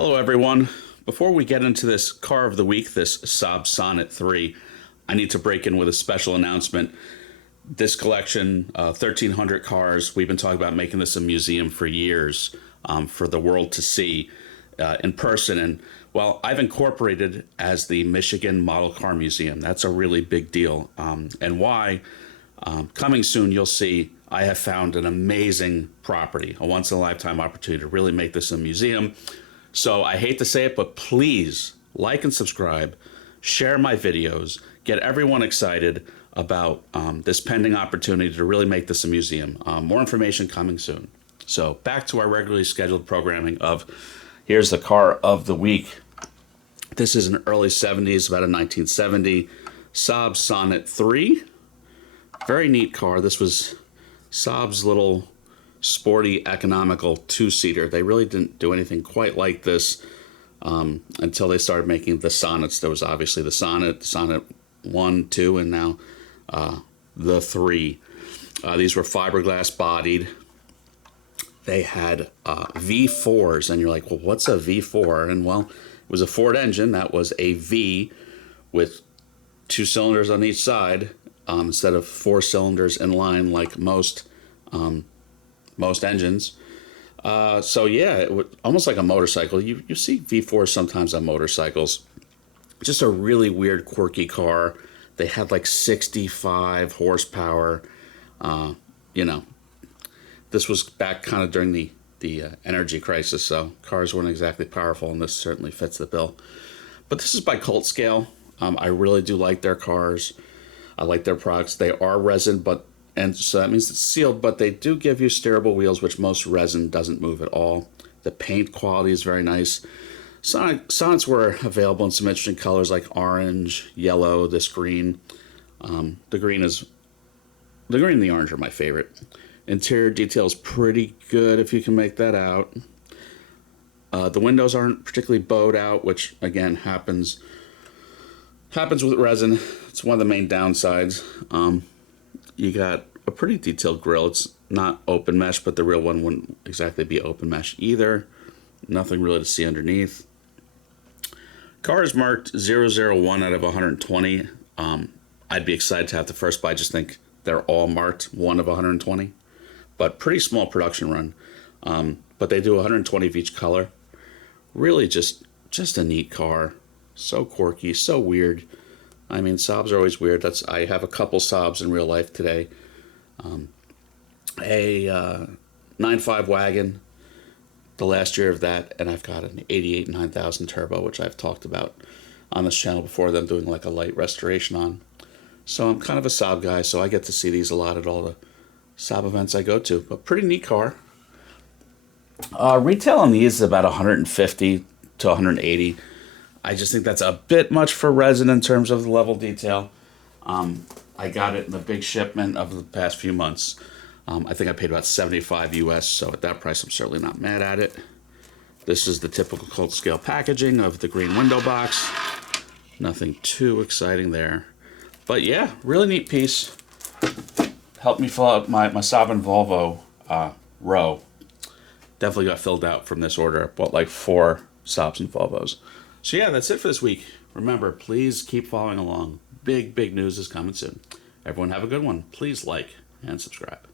Hello, everyone. Before we get into this car of the week, this Saab Sonett 3, I need to break in with a special announcement. This collection, 1,300 cars, we've been talking about making this a museum for years for the world to see in person. And, well, I've incorporated as the Michigan Model Car Museum. That's a really big deal. And why? Coming soon, you'll see I have found an amazing property, a once-in-a-lifetime opportunity to really make this a museum. So I hate to say it, but please like and subscribe, share my videos, get everyone excited about this pending opportunity to really make this a museum. More information coming soon. So back to our regularly scheduled programming of here's the car of the week. This is an early 70s, about a 1970 Saab Sonett 3. Very neat car. This was Saab's little sporty, economical two-seater. They really didn't do anything quite like this until they started making the Sonnets. There was obviously the Sonett 1, 2, and now the 3. These were fiberglass bodied. They had V4s, and you're like, well, what's a V4? And well, it was a Ford engine that was a V with 2 cylinders on each side instead of 4 cylinders in line like most engines. So yeah, it was almost like a motorcycle. You see V4s sometimes on motorcycles. Just a really weird, quirky car. They had like 65 horsepower. This was back kind of during the energy crisis, so cars weren't exactly powerful, and this certainly fits the bill. But this is by Cult Scale. I really do like their cars. I like their products. They are resin, and so that means it's sealed, but they do give you steerable wheels, which most resin doesn't move at all. The paint quality is very nice. Sonnets were available in some interesting colors like orange, yellow, this green. The green and the orange are my favorite. Interior detail is pretty good if you can make that out. The windows aren't particularly bowed out, which again happens with resin. It's one of the main downsides. You got a pretty detailed grille. It's not open mesh, but the real one wouldn't exactly be open mesh either. Nothing really to see underneath. Car is marked 001 out of 120. I'd be excited to have the first, but I just think they're all marked 1 of 120. But pretty small production run. But they do 120 of each color. Really just a neat car. So quirky, so weird. I mean, Saabs are always weird. I have a couple Saabs in real life today. A 9.5 wagon, the last year of that, and I've got an 88 9000 turbo, which I've talked about on this channel before, them doing like a light restoration on. So I'm kind of a Saab guy, so I get to see these a lot at all the Saab events I go to. But pretty neat car. Retail on these is about 150 to 180. I just think that's a bit much for resin in terms of the level detail. I got it in the big shipment of the past few months. I think I paid about $75 US, so at that price I'm certainly not mad at it. This is the typical Cult Scale packaging of the green window box. Nothing too exciting there. But yeah, really neat piece. Helped me fill out my Saab and Volvo row. Definitely got filled out from this order. I bought like 4 Saabs and Volvos. So yeah, that's it for this week. Remember, please keep following along. Big news is coming soon. Everyone have a good one. Please like and subscribe.